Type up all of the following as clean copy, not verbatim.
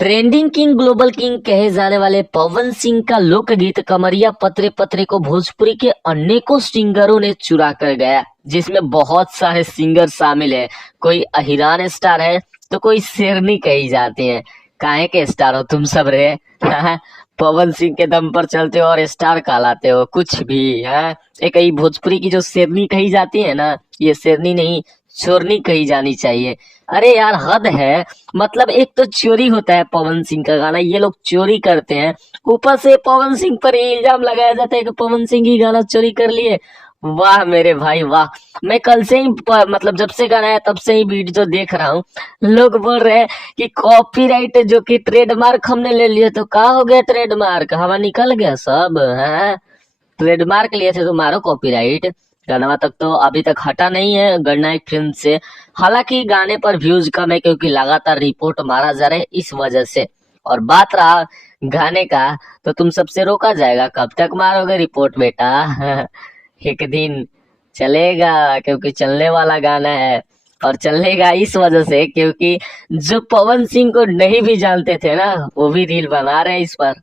Trending king global king कहे जाने वाले पवन सिंह का लोकगीत कमरिया पत्रे पत्रे को भोजपुरी के अनेकों सिंगरों ने चुरा कर गया, जिसमें बहुत सारे सिंगर शामिल है। कोई अहिरान स्टार है तो कोई शेरनी कही जाती है। काहे के स्टार हो तुम सब रे? पवन सिंह के दम पर चलते हो और स्टार कहलाते हो कुछ भी है। एक यही भोजपुरी की जो शेरनी कही जाती है ना, ये शेरनी नहीं चोरनी कही जानी चाहिए। अरे यार हद है। मतलब एक तो चोरी होता है पवन सिंह का गाना, ये लोग चोरी करते हैं, ऊपर से पवन सिंह पर ये इल्जाम लगाया जाता है कि पवन सिंह ही गाना चोरी कर लिए। वाह मेरे भाई वाह। मैं कल से ही मतलब जब से गाना है तब से ही वीडियो देख रहा हूँ। लोग बोल रहे हैं कि कॉपीराइट जो कि ट्रेडमार्क हमने ले लिया, तो कहाँ हो गया ट्रेडमार्क? हवा निकल गया सब है। ट्रेडमार्क लिए थे तो मारो कॉपीराइट। गाना तक तो अभी तक हटा नहीं है गणनायक फिल्म से। हालांकि गाने पर व्यूज कम है क्योंकि लगातार रिपोर्ट मारा जा रहा है इस वजह से। और बात रहा गाने का, तो तुम सबसे रोका जाएगा? कब तक मारोगे रिपोर्ट बेटा? एक दिन चलेगा, क्योंकि चलने वाला गाना है। और चलेगा इस वजह से क्योंकि जो पवन सिंह को नहीं भी जानते थे ना, वो भी रील बना रहे हैं इस पर।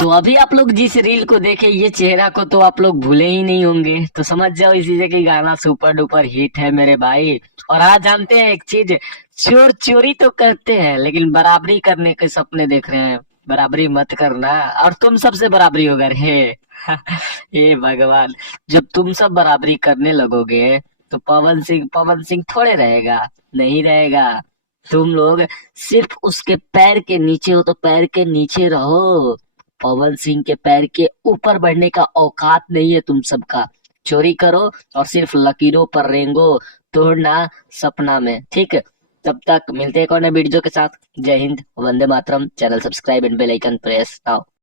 तो अभी आप लोग जिस रील को देखे, ये चेहरा को तो आप लोग भूले ही नहीं होंगे, तो समझ जाओ इसी से कि गाना सुपर डुपर हिट है मेरे भाई। और आज जानते हैं एक चीज, चोर चोरी तो करते हैं लेकिन बराबरी करने के सपने देख रहे हैं। बराबरी मत करना और तुम सबसे बराबरी होगा रे। हे भगवान, जब तुम सब बराबरी करने लगोगे तो पवन सिंह थोड़े रहेगा? नहीं रहेगा। तुम लोग सिर्फ उसके पैर के नीचे हो तो पैर के नीचे रहो। पवन सिंह के पैर के ऊपर बढ़ने का औकात नहीं है तुम सबका। चोरी करो और सिर्फ लकीरों पर रेंगो, तोड़ना सपना में। ठीक है, तब तक मिलते हैं एक और नए वीडियो के साथ। जय हिंद, वंदे मातरम। Channel subscribe and bell icon press now.